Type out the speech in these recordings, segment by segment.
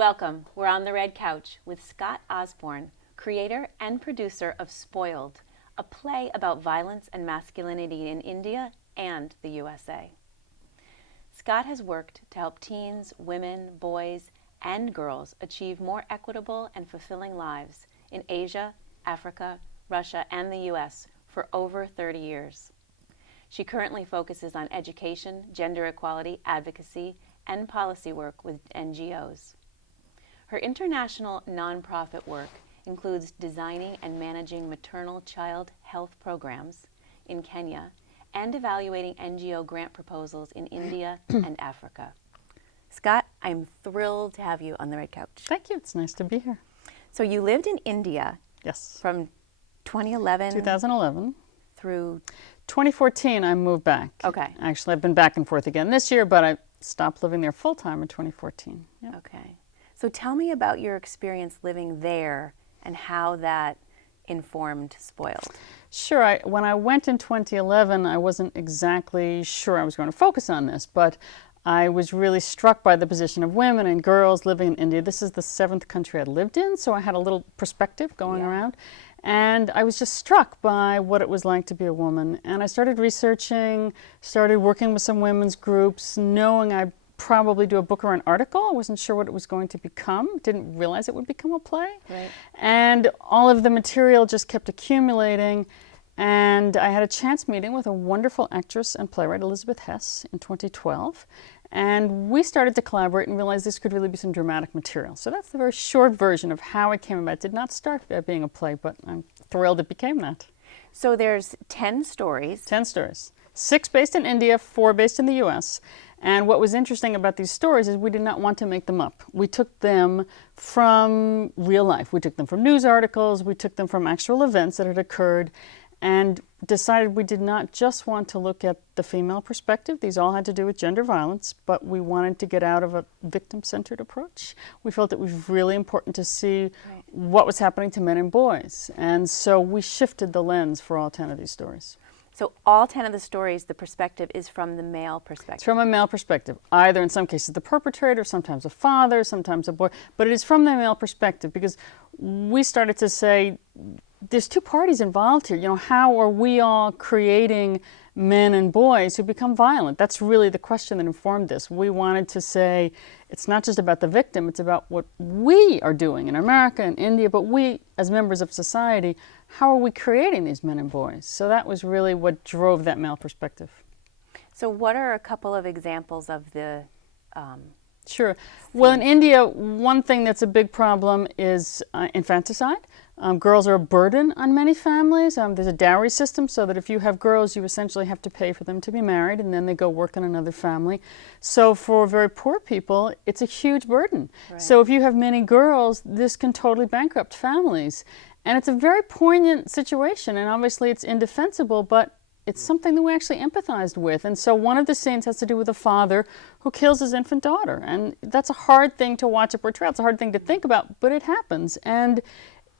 Welcome. We're on the red couch with Scott Osborne, creator and producer of Spoiled, a play about violence and masculinity in India and the USA. Scott has worked to help teens, women, boys, and girls achieve more equitable and fulfilling lives in Asia, Africa, Russia, and the US for over 30 years. She currently focuses on education, gender equality, advocacy, and policy work with NGOs. Her international nonprofit work includes designing and managing maternal-child health programs in Kenya and evaluating NGO grant proposals in India and Africa. Scott, I'm thrilled to have you on the red couch. Thank you. It's nice to be here. So you lived in India Yes. from 2011 2011. through 2014, I moved back. Okay. Actually, I've been back and forth again this year, but I stopped living there full-time in 2014. Yep. Okay. So tell me about your experience living there and how that informed Spoiled. Sure. When I went in 2011, I wasn't exactly sure I was going to focus on this, but I was really struck by the position of women and girls living in India. This is the 7th country I'd lived in, so I had a little perspective going around. And I was just struck by what it was like to be a woman. And I started researching, started working with some women's groups, knowing I'd probably do a book or an article. I wasn't sure what it was going to become. Didn't realize it would become a play. Right. And all of the material just kept accumulating. And I had a chance meeting with a wonderful actress and playwright, Elizabeth Hess, in 2012. And we started to collaborate and realized this could really be some dramatic material. So that's the very short version of how it came about. It did not start by being a play, but I'm thrilled it became that. So there's 10 stories. 10 stories. 6 based in India, 4 based in the US. And what was interesting about these stories is we did not want to make them up. We took them from real life. We took them from news articles. We took them from actual events that had occurred, and decided we did not just want to look at the female perspective. These all had to do with gender violence, but we wanted to get out of a victim-centered approach. We felt it was really important to see what was happening to men and boys. And so we shifted the lens for all 10 of these stories. So all 10 of the stories, the perspective is from the male perspective. It's from a male perspective, either in some cases the perpetrator, sometimes a father, sometimes a boy, but it is from the male perspective because we started to say, there's 2 parties involved here. You know, how are we all creating men and boys who become violent? That's really the question that informed this. We wanted to say it's not just about the victim, it's about what we are doing in America and India, but we as members of society, how are we creating these men and boys? So that was really what drove that male perspective. So what are a couple of examples of the Sure. Well, in India, one thing that's a big problem is infanticide. Girls are a burden on many families. There's a dowry system so that if you have girls, you essentially have to pay for them to be married, and then they go work in another family. So for very poor people, it's a huge burden. Right. So if you have many girls, this can totally bankrupt families. And it's a very poignant situation, and obviously it's indefensible, but it's something that we actually empathized with. And so one of the scenes has to do with a father who kills his infant daughter. And that's a hard thing to watch a portrayal. It's a hard thing to think about, but it happens. And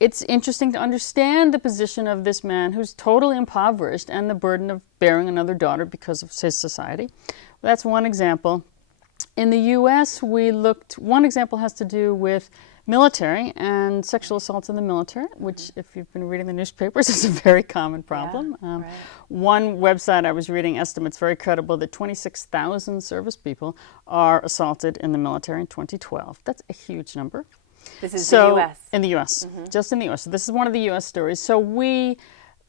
it's interesting to understand the position of this man who's totally impoverished and the burden of bearing another daughter because of his society. That's one example. In the US, one example has to do with military and sexual assaults in the military, which if you've been reading the newspapers is a very common problem. Right. One website I was reading estimates very credible that 26,000 service people are assaulted in the military in 2012. That's a huge number. This is the U.S. In the U.S., just in the U.S. So this is one of the U.S. stories. So we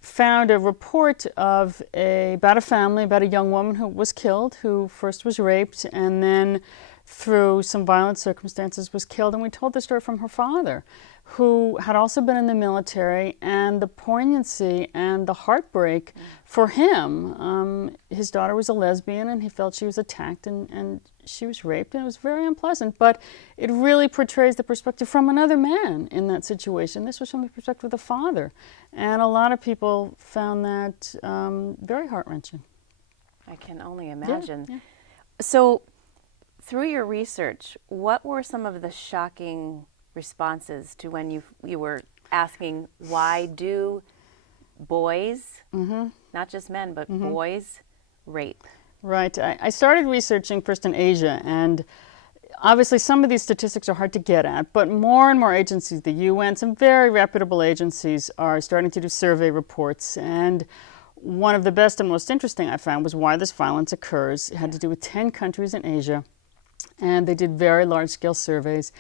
found a report about a family, about a young woman who was killed, who first was raped, and then through some violent circumstances was killed. And we told the story from her father, who had also been in the military, and the poignancy and the heartbreak for him. His daughter was a lesbian, and he felt she was attacked and she was raped, and it was very unpleasant. But it really portrays the perspective from another man in that situation. This was from the perspective of the father. And a lot of people found that very heart-wrenching. I can only imagine. Yeah. So through your research, what were some of the shocking responses to when you were asking, why do boys, not just men, but boys, rape? Right. I started researching first in Asia, and obviously some of these statistics are hard to get at, but more and more agencies, the UN, some very reputable agencies are starting to do survey reports. And one of the best and most interesting I found was why this violence occurs. It had to do with 10 countries in Asia, and they did very large-scale surveys.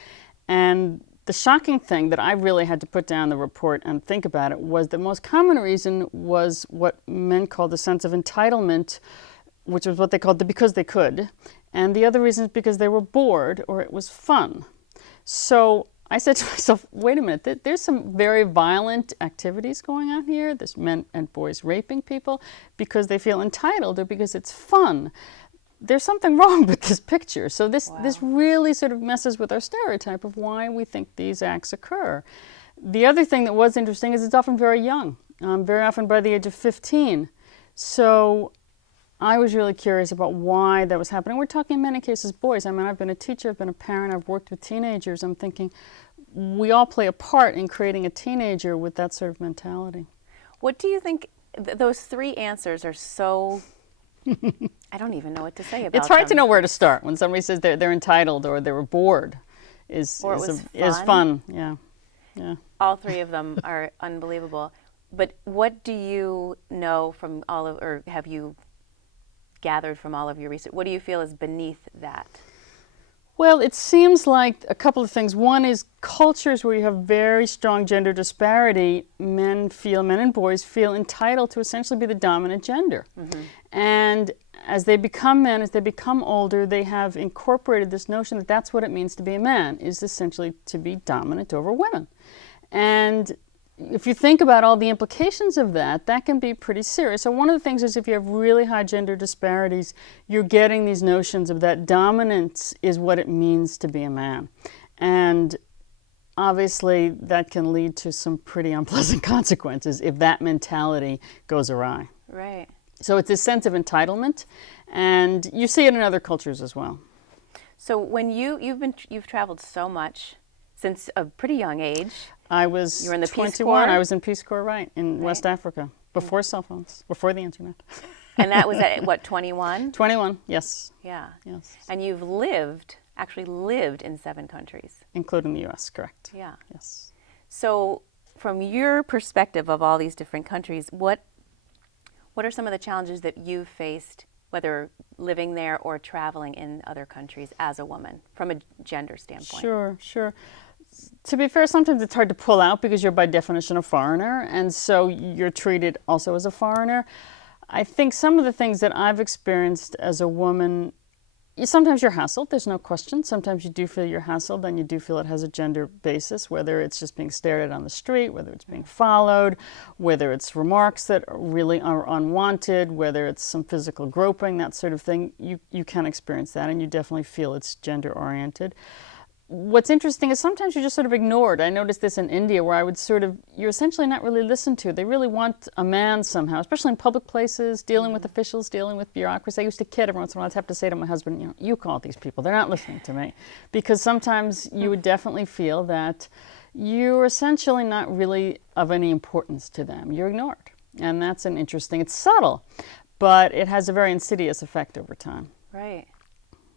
And the shocking thing that I really had to put down the report and think about it was the most common reason was what men called a sense of entitlement, which was what they called the because they could. And the other reason is because they were bored or it was fun. So I said to myself, wait a minute, there's some very violent activities going on here. There's men and boys raping people because they feel entitled or because it's fun. There's something wrong with this picture. So this really sort of messes with our stereotype of why we think these acts occur. The other thing that was interesting is it's often very young, very often by the age of 15. So I was really curious about why that was happening. We're talking in many cases boys. I mean, I've been a teacher, I've been a parent, I've worked with teenagers. I'm thinking we all play a part in creating a teenager with that sort of mentality. What do you think, those three answers are so, I don't even know what to say about It's hard them. to know where to start when somebody says they're entitled or they were bored is fun. Yeah. All three of them are unbelievable. But what do you know from all of, or have you gathered from all of your research? What do you feel is beneath that? Well, it seems like a couple of things. One is cultures where you have very strong gender disparity, men and boys feel entitled to essentially be the dominant gender. Mm-hmm. And as they become men, as they become older, they have incorporated this notion that that's what it means to be a man, is essentially to be dominant over women. And if you think about all the implications of that, that can be pretty serious. So one of the things is if you have really high gender disparities, you're getting these notions of that dominance is what it means to be a man. And obviously that can lead to some pretty unpleasant consequences if that mentality goes awry. Right. So it's this sense of entitlement, and you see it in other cultures as well. So when you've traveled so much since a pretty young age. I was you were in the 21. Peace Corps? I was in Peace Corps, in West Africa, before cell phones, before the internet. And that was at, what, 21? 21, yes. Yeah. Yes. And you've actually lived in 7 countries. Including the U.S., correct. Yeah. Yes. So from your perspective of all these different countries, what are some of the challenges that you've faced, whether living there or traveling in other countries as a woman, from a gender standpoint? Sure. To be fair, sometimes it's hard to pull out because you're by definition a foreigner, and so you're treated also as a foreigner. I think some of the things that I've experienced as a woman, sometimes you're hassled, there's no question. Sometimes you do feel you're hassled, and you do feel it has a gender basis, whether it's just being stared at on the street, whether it's being followed, whether it's remarks that really are unwanted, whether it's some physical groping, that sort of thing. You can experience that, and you definitely feel it's gender-oriented. What's interesting is sometimes you're just sort of ignored. I noticed this in India where you're essentially not really listened to. They really want a man somehow, especially in public places, dealing with officials, dealing with bureaucracy. I used to kid every once in a while. I'd have to say to my husband, you call these people. They're not listening to me. Because sometimes you would definitely feel that you're essentially not really of any importance to them. You're ignored. And that's it's subtle, but it has a very insidious effect over time. Right.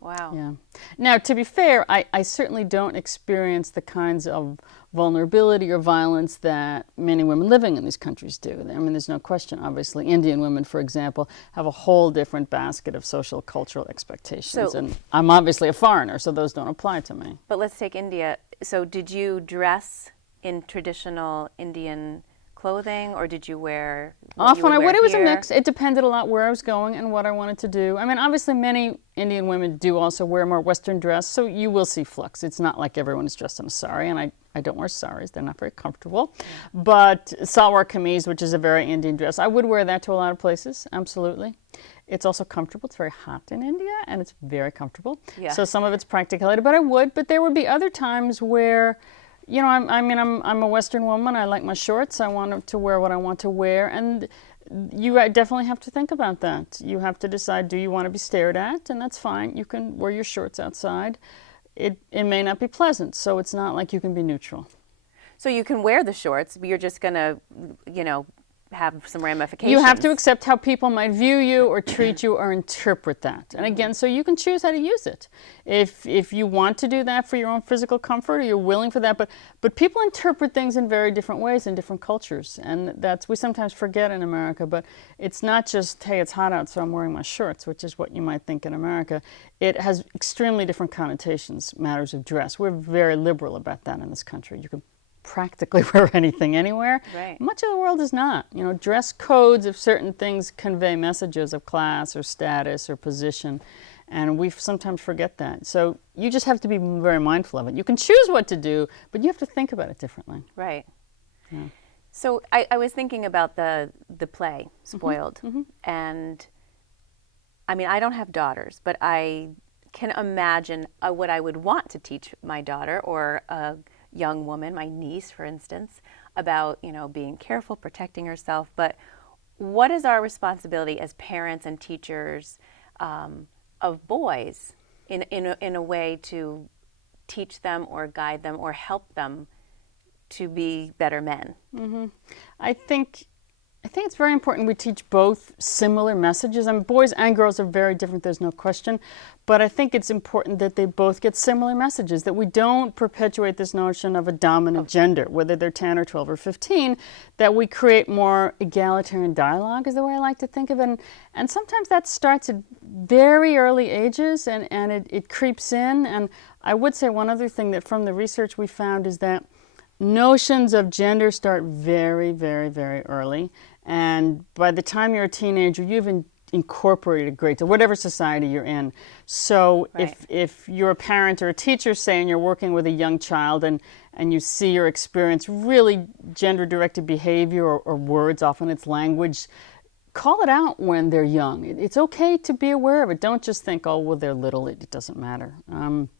Wow. Yeah. Now, to be fair, I certainly don't experience the kinds of vulnerability or violence that many women living in these countries do. I mean, there's no question, obviously. Indian women, for example, have a whole different basket of social, cultural expectations. And I'm obviously a foreigner, so those don't apply to me. But let's take India. So did you dress in traditional Indian clothing, or did you wear Often I would. It was a mix. It depended a lot where I was going and what I wanted to do. I mean, obviously many Indian women do also wear more Western dress, so you will see flux. It's not like everyone is dressed in a sari, and I don't wear saris. They're not very comfortable. But salwar kameez, which is a very Indian dress, I would wear that to a lot of places, absolutely. It's also comfortable. It's very hot in India, and it's very comfortable. Yeah. So some of it's practicality, but I would. But there would be other times where I'm a Western woman. I like my shorts. I want to wear what I want to wear. And you definitely have to think about that. You have to decide, do you want to be stared at? And that's fine. You can wear your shorts outside. It may not be pleasant, so it's not like you can be neutral. So you can wear the shorts, but you're just going to, have some ramifications. You have to accept how people might view you or treat you or interpret that. And again, so you can choose how to use it. If you want to do that for your own physical comfort, or you're willing for that, but people interpret things in very different ways in different cultures. And that's, we sometimes forget in America, but it's not just, hey, it's hot out, so I'm wearing my shorts, which is what you might think in America. It has extremely different connotations, matters of dress. We're very liberal about that in this country. You can practically wear anything anywhere. Right. Much of the world is not. You know, dress codes of certain things convey messages of class or status or position, and we sometimes forget that. So you just have to be very mindful of it. You can choose what to do, but you have to think about it differently. Right. Yeah. So I was thinking about the play, Spoiled, and I mean, I don't have daughters, but I can imagine what I would want to teach my daughter or a young woman, my niece, for instance, about, you know, being careful, protecting herself. But what is our responsibility as parents and teachers of boys in a way to teach them or guide them or help them to be better men? I think it's very important we teach both similar messages. I mean, boys and girls are very different, there's no question. But I think it's important that they both get similar messages, that we don't perpetuate this notion of a dominant gender, whether they're 10 or 12 or 15, that we create more egalitarian dialogue is the way I like to think of it. And sometimes that starts at very early ages and it creeps in. And I would say one other thing that from the research we found is that notions of gender start very, very, very early. And by the time you're a teenager, you've incorporated a great deal, whatever society you're in. So Right. if you're a parent or a teacher, say, and you're working with a young child and you see or experience really gender-directed behavior or words, often it's language, call it out when they're young. It's okay to be aware of it. Don't just think, oh, well, they're little, it doesn't matter.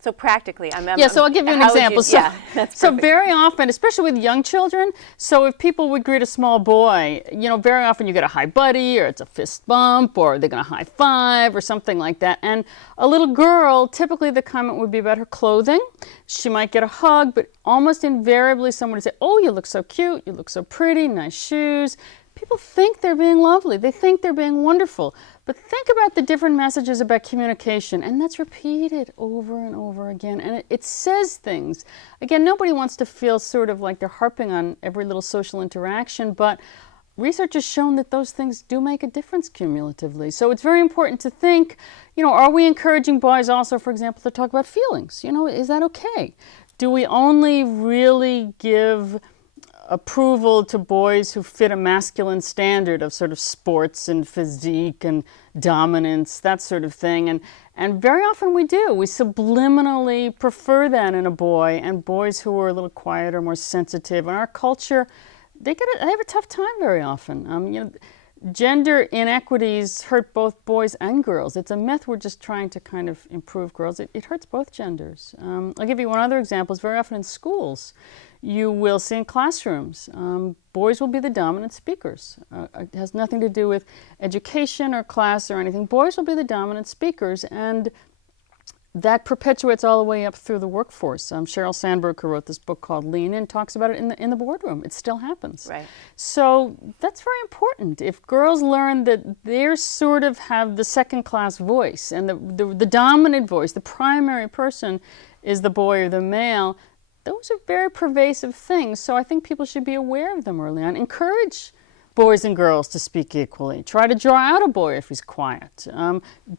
So practically, so I'll give you an how would example. That's so perfect. very often, especially with young children, so if people would greet a small boy, you know, very often you get a hi buddy, or it's a fist bump, or they're going to high five, or something like that. And a little girl, typically the comment would be about her clothing. She might get a hug, but almost invariably someone would say, oh, you look so cute, you look so pretty, nice shoes. People think they're being lovely. They think they're being wonderful. But think about the different messages about communication, and that's repeated over and over again. And it says things. Again, nobody wants to feel sort of like they're harping on every little social interaction, but research has shown that those things do make a difference cumulatively. So it's very important to think, you know, are we encouraging boys also, for example, to talk about feelings? You know, is that okay? Do we only really give approval to boys who fit a masculine standard of sort of sports and physique and dominance, that sort of thing? And very often we do. We subliminally prefer that in a boy, and boys who are a little quieter, more sensitive. In our culture, they have a tough time very often. You know, gender inequities hurt both boys and girls. It's a myth we're just trying to kind of improve girls. It hurts both genders. I'll give you one other example. It's very often in schools. You will see in classrooms, boys will be the dominant speakers. It has nothing to do with education or class or anything. Boys will be the dominant speakers, and that perpetuates all the way up through the workforce. Sheryl Sandberg, who wrote this book called Lean In, talks about it in the boardroom. It still happens. Right. So that's very important. If girls learn that they sort of have the second-class voice, and the dominant voice, the primary person, is the boy or the male, those are very pervasive things. So I think people should be aware of them early on. Encourage boys and girls to speak equally. Try to draw out a boy if he's quiet.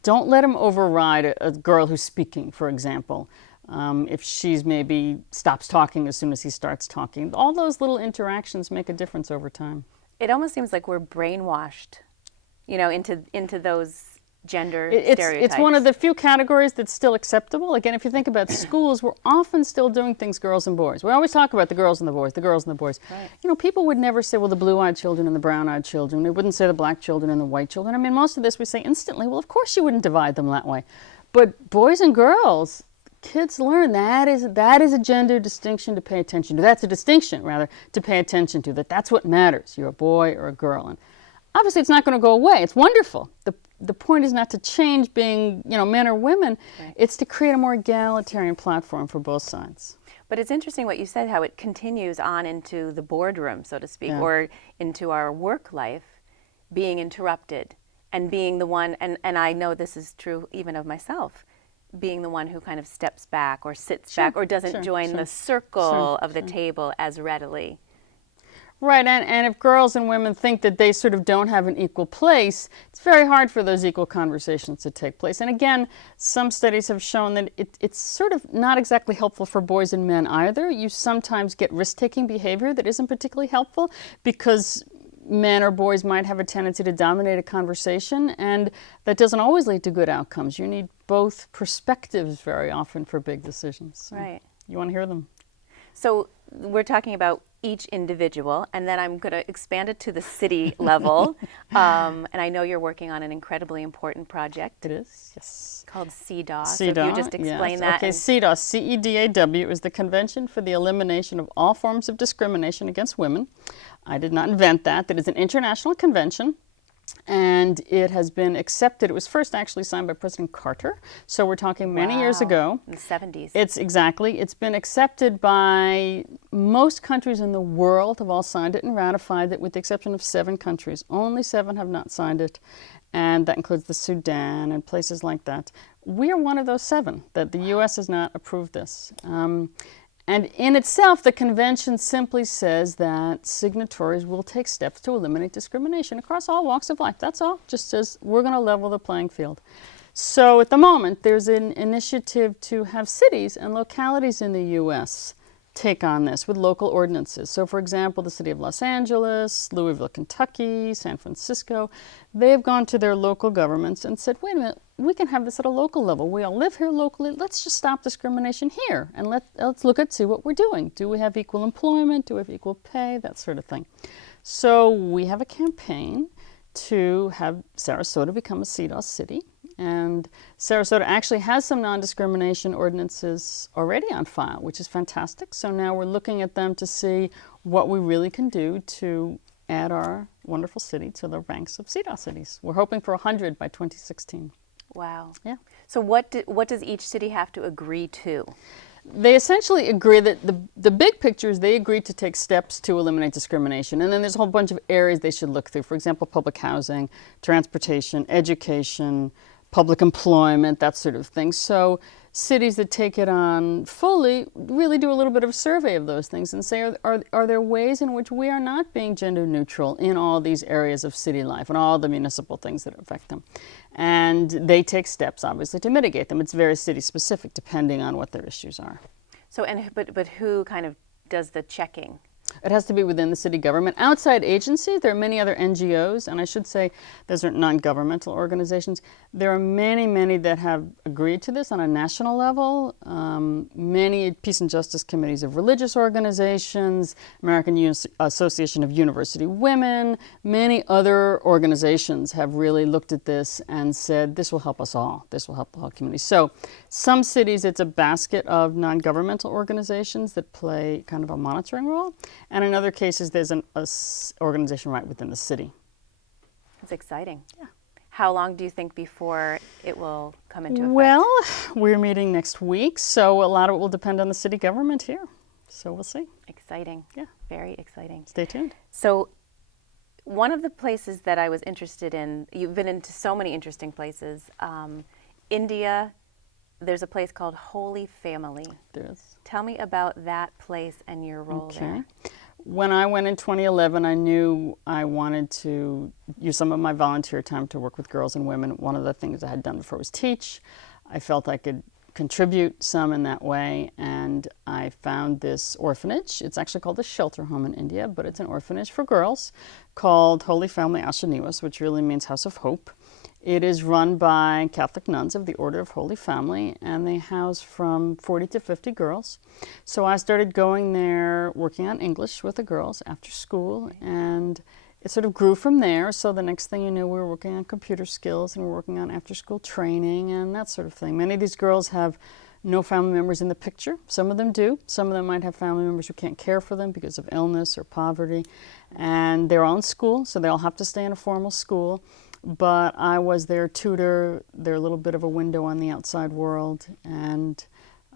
Don't let him override a girl who's speaking, for example. If she's maybe stops talking as soon as he starts talking. All those little interactions make a difference over time. It almost seems like we're brainwashed, you know, into those gender stereotypes. It's one of the few categories that's still acceptable. Again, if you think about schools, we're often still doing things girls and boys. We always talk about the girls and the boys, the girls and the boys. Right. You know, people would never say, well, the blue-eyed children and the brown-eyed children. They wouldn't say the black children and the white children. I mean, most of this we say instantly, well, of course you wouldn't divide them that way. But boys and girls, kids learn that is a gender distinction to pay attention to. That's a distinction, rather, to pay attention to, that's what matters. You're a boy or a girl. And obviously, it's not going to go away. It's wonderful. the point is not to change being, men or women. Right. It's to create a more egalitarian platform for both sides. But it's interesting what you said, how it continues on into the boardroom, so to speak, Yeah. or into our work life, being interrupted and being the one, and I know this is true even of myself, being the one who kind of steps back or sits Sure, back or doesn't sure, join sure, the circle sure, of the table as readily. Right, and if girls and women think that they sort of don't have an equal place, it's very hard for those equal conversations to take place. And again, some studies have shown that it's sort of not exactly helpful for boys and men either. You sometimes get risk-taking behavior that isn't particularly helpful because men or boys might have a tendency to dominate a conversation, and that doesn't always lead to good outcomes. You need both perspectives very often for big decisions. So Right. you want to hear them. So we're talking about each individual, and then I'm going to expand it to the city level. And I know you're working on an incredibly important project. It is, yes. Called SeeDa. SeeDa, So if you just explain yes. that. Okay, SeeDa, C-E-D-A-W, is the Convention for the Elimination of All Forms of Discrimination Against Women. I did not invent that. That is an international convention, and it has been accepted. It was first actually signed by President Carter, so we're talking many years Wow. ago. In the 70s. It's been accepted by most countries in the world have all signed it and ratified it, with the exception of 7 countries. Only 7 have not signed it, and that includes the Sudan and places like that. We are one of those 7 that the U.S. has not approved this. And in itself, the convention simply says that signatories will take steps to eliminate discrimination across all walks of life. That's all. Just says we're going to level the playing field. So at the moment, there's an initiative to have cities and localities in the U.S. take on this with local ordinances. So for example, the city of Los Angeles, Louisville, Kentucky, San Francisco, they've gone to their local governments and said, wait a minute, we can have this at a local level. We all live here locally. Let's just stop discrimination here, and let's look at see what we're doing. Do we have equal employment? Do we have equal pay? That sort of thing. So we have a campaign to have Sarasota become a SeeDa city. And Sarasota actually has some non-discrimination ordinances already on file, which is fantastic. So now we're looking at them to see what we really can do to add our wonderful city to the ranks of SeeDa cities. We're hoping for 100 by 2016. Wow. Yeah. So what does each city have to agree to? They essentially agree that the big picture is they agreed to take steps to eliminate discrimination. And then there's a whole bunch of areas they should look through. For example, public housing, transportation, education, public employment, that sort of thing. So cities that take it on fully really do a little bit of a survey of those things and say, are there ways in which we are not being gender neutral in all these areas of city life and all the municipal things that affect them? And they take steps, obviously, to mitigate them. It's very city specific, depending on what their issues are. So, but who kind of does the checking? It has to be within the city government. Outside agencies, there are many other NGOs, and I should say those are non-governmental organizations. There are many, many that have agreed to this on a national level. Many peace and justice committees of religious organizations, American Association of University Women, many other organizations have really looked at this and said, this will help us all. This will help the whole community. So some cities, it's a basket of non-governmental organizations that play kind of a monitoring role. And in other cases, there's an organization right within the city. It's exciting. Yeah. How long do you think before it will come into effect? Well, we're meeting next week, so a lot of it will depend on the city government here. So we'll see. Exciting. Yeah. Very exciting. Stay tuned. So one of the places that I was interested in, you've been into so many interesting places. India, there's a place called Holy Family. There is. Tell me about that place and your role there. When I went in 2011, I knew I wanted to use some of my volunteer time to work with girls and women. One of the things I had done before was teach. I felt I could contribute some in that way, and I found this orphanage. It's actually called a shelter home in India, but it's an orphanage for girls called Holy Family Ashaniwas, which really means House of Hope. It is run by Catholic nuns of the Order of Holy Family, and they house from 40 to 50 girls. So I started going there, working on English with the girls after school, and it sort of grew from there. So the next thing you know, we were working on computer skills, and we're working on after-school training and that sort of thing. Many of these girls have no family members in the picture. Some of them do. Some of them might have family members who can't care for them because of illness or poverty. And they're all in school, so they all have to stay in a formal school. but I was their tutor, their little bit of a window on the outside world, and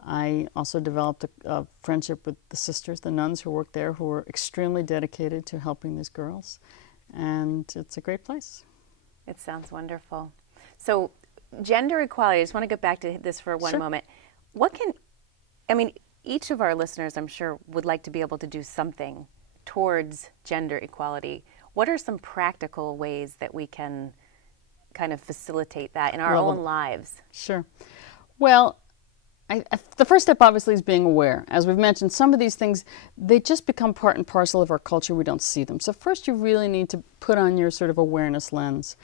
I also developed a friendship with the sisters, the nuns who worked there, who were extremely dedicated to helping these girls, and it's a great place. It sounds wonderful. So gender equality, I just want to get back to this for one moment. Each of our listeners, I'm sure, would like to be able to do something towards gender equality. What are some practical ways that we can kind of facilitate that in our own lives? Sure. Well, the first step obviously is being aware. As we've mentioned, some of these things, they just become part and parcel of our culture. We don't see them. So first you really need to put on your sort of awareness lens.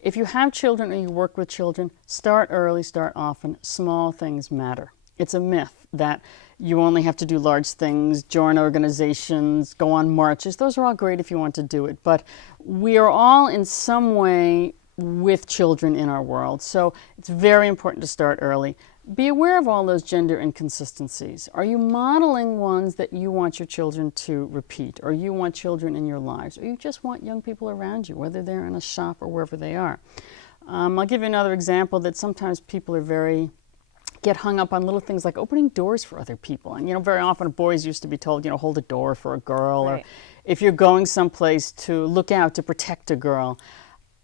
If you have children or you work with children, start early, start often. Small things matter. It's a myth that you only have to do large things, join organizations, go on marches. Those are all great if you want to do it. But we are all in some way with children in our world. So it's very important to start early. Be aware of all those gender inconsistencies. Are you modeling ones that you want your children to repeat, or you want children in your lives, or you just want young people around you, whether they're in a shop or wherever they are? I'll give you another example that sometimes people are get hung up on little things like opening doors for other people. And, very often boys used to be told, hold a door for a girl, right. Or if you're going someplace to look out to protect a girl.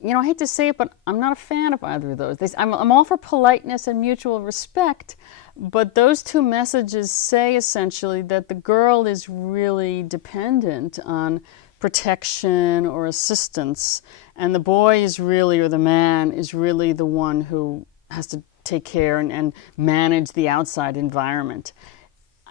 I hate to say it, but I'm not a fan of either of those. I'm all for politeness and mutual respect, but those two messages say essentially that the girl is really dependent on protection or assistance, and the boy is really, or the man is really the one who has to take care and manage the outside environment.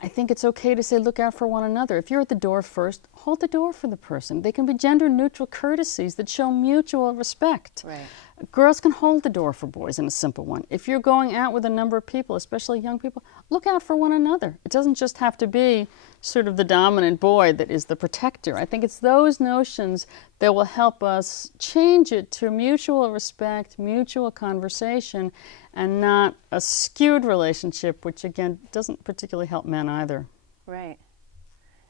I think it's okay to say look out for one another. If you're at the door first, hold the door for the person. They can be gender-neutral courtesies that show mutual respect. Right. Girls can hold the door for boys in a simple one. If you're going out with a number of people, especially young people, look out for one another. It doesn't just have to be sort of the dominant boy that is the protector. I think it's those notions that will help us change it to mutual respect, mutual conversation, and not a skewed relationship, which again doesn't particularly help men either. Right.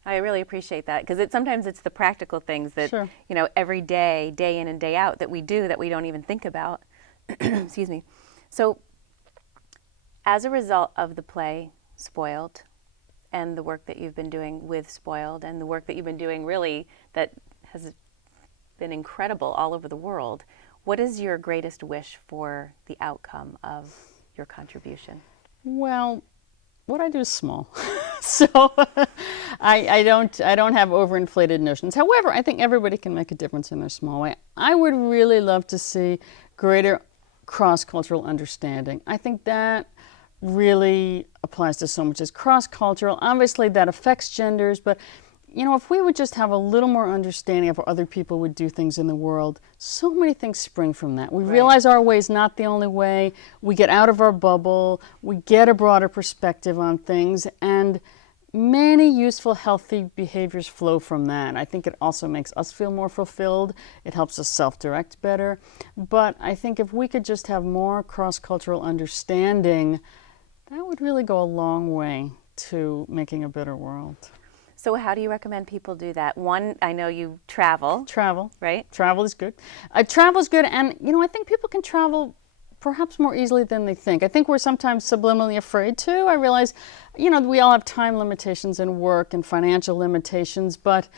I really appreciate that, because sometimes it's the practical things that, Sure. Every day, day in and day out, that we do that we don't even think about. Excuse me. So as a result of the play Spoiled and the work that you've been doing with Spoiled and the work that you've been doing really that has been incredible all over the world, what is your greatest wish for the outcome of your contribution? Well, what I do is small. So I don't have overinflated notions. However, I think everybody can make a difference in their small way. I would really love to see greater cross-cultural understanding. I think that really applies to so much as cross-cultural. Obviously, that affects genders, but if we would just have a little more understanding of how other people would do things in the world, so many things spring from that. We realize our way is not the only way. We get out of our bubble. We get a broader perspective on things, and many useful, healthy behaviors flow from that. I think it also makes us feel more fulfilled. It helps us self-direct better. But I think if we could just have more cross-cultural understanding, that would really go a long way to making a better world. So how do you recommend people do that? One, I know you travel. Travel. Right? Travel is good. Travel is good, and I think people can travel perhaps more easily than they think. I think we're sometimes subliminally afraid to. I realize, we all have time limitations and work and financial limitations, but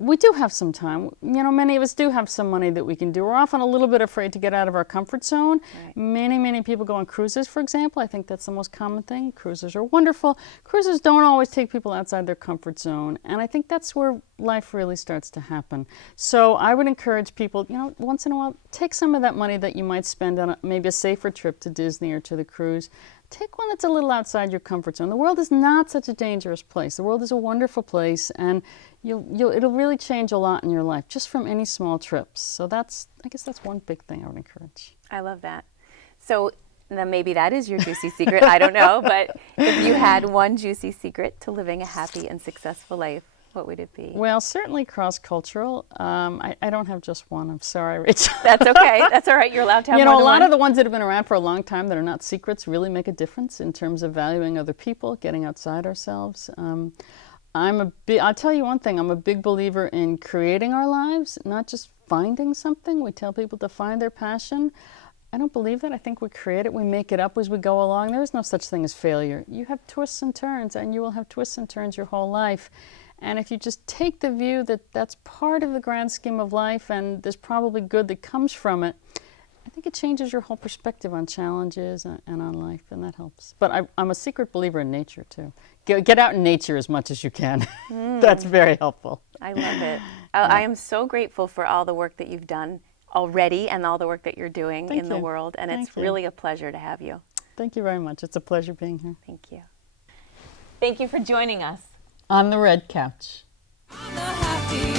we do have some time. Many of us do have some money that we can do. We're often a little bit afraid to get out of our comfort zone. Right. Many people go on cruises, for example. I think that's the most common thing. Cruises are wonderful. Cruises don't always take people outside their comfort zone, and I think that's where life really starts to happen. So I would encourage people, once in a while, take some of that money that you might spend on maybe a safer trip to Disney or to the cruise. Take one that's a little outside your comfort zone. The world is not such a dangerous place. The world is a wonderful place, and it'll really change a lot in your life just from any small trips. So I guess that's one big thing I would encourage. I love that. So then maybe that is your juicy secret. I don't know, but if you had one juicy secret to living a happy and successful life, what would it be? Well, certainly cross-cultural. I don't have just one. I'm sorry, Rachel. That's okay. That's all right. You're allowed to have more than a lot one. of the ones that have been around for a long time that are not secrets really make a difference in terms of valuing other people, getting outside ourselves. I'll tell you one thing, I'm a big believer in creating our lives, not just finding something. We tell people to find their passion. I don't believe that. I think we create it, we make it up as we go along. There is no such thing as failure. You have twists and turns, and you will have twists and turns your whole life. And if you just take the view that that's part of the grand scheme of life and there's probably good that comes from it, I think it changes your whole perspective on challenges and on life, and that helps. But I'm a secret believer in nature, too. Get out in nature as much as you can. That's very helpful. I love it. I am so grateful for all the work that you've done already and all the work that you're doing in the world, and it's really a pleasure to have you. Thank you very much. It's a pleasure being here. Thank you. Thank you for joining us on the Red Couch. I'm the happy